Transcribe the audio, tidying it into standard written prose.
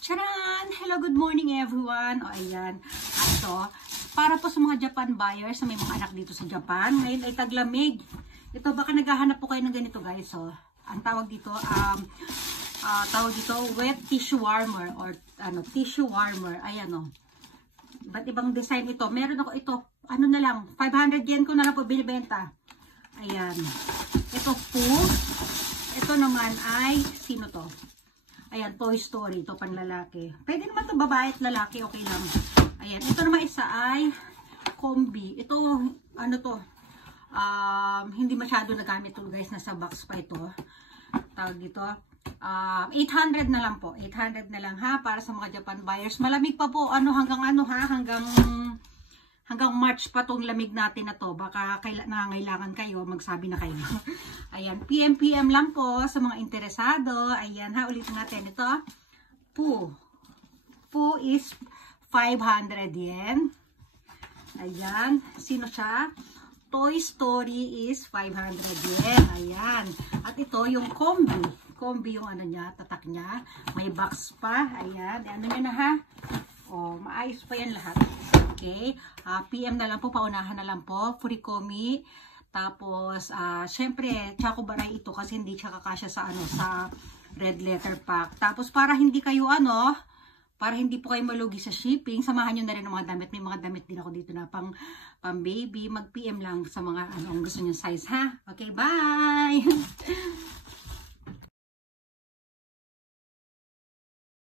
Charan! Hello, good morning everyone. O ayan, ito, para po sa mga Japan buyers na may mga anak dito sa Japan, ngayon ay taglamig. Ito, baka naghahanap po kayo ng ganito guys. So, ang tawag dito, wet tissue warmer or tissue warmer. Ayan o. Ba't ibang design ito? Meron ako ito, ano na lang, 500 yen ko na lang po binibenta. Ayan. Ito po, ito naman ay, sino to? Ayan, Toy Story. Ito panlalaki. Pwede naman ito babae at lalaki. Okay lang. Ayan. Ito naman isa ay combi. Ito, ano to? Hindi masyado nagamit ito guys. Nasa box pa ito. Tawag dito. 800 na lang po. 800 na lang ha. Para sa mga Japan buyers. Malamig pa po. Hanggang March pa tong lamig natin na to. Baka nangangailangan kayo, magsabi na kayo. Ayan, PM lang po sa mga interesado. Ayan ha, ulitin natin ito. Poo is 500 yen. Ayan, sino siya? Toy Story is 500 yen. Ayan. At ito yung combi. Combi yung ano niya, tatak niya. May box pa. Ayan, ano niya na ha? Oh, maayos pa yan lahat. Okay, PM na lang po, paunahan na lang po, Furikomi. Tapos, syempre, Chakobaray ito kasi hindi siya kakasya sa, sa red letter pack. Tapos, para hindi kayo, para hindi po kayo malugi sa shipping, samahan nyo na rin ng mga damit. May mga damit din ako dito na pang baby. Mag-PM lang sa mga, ang gusto nyo size, ha? Okay, bye!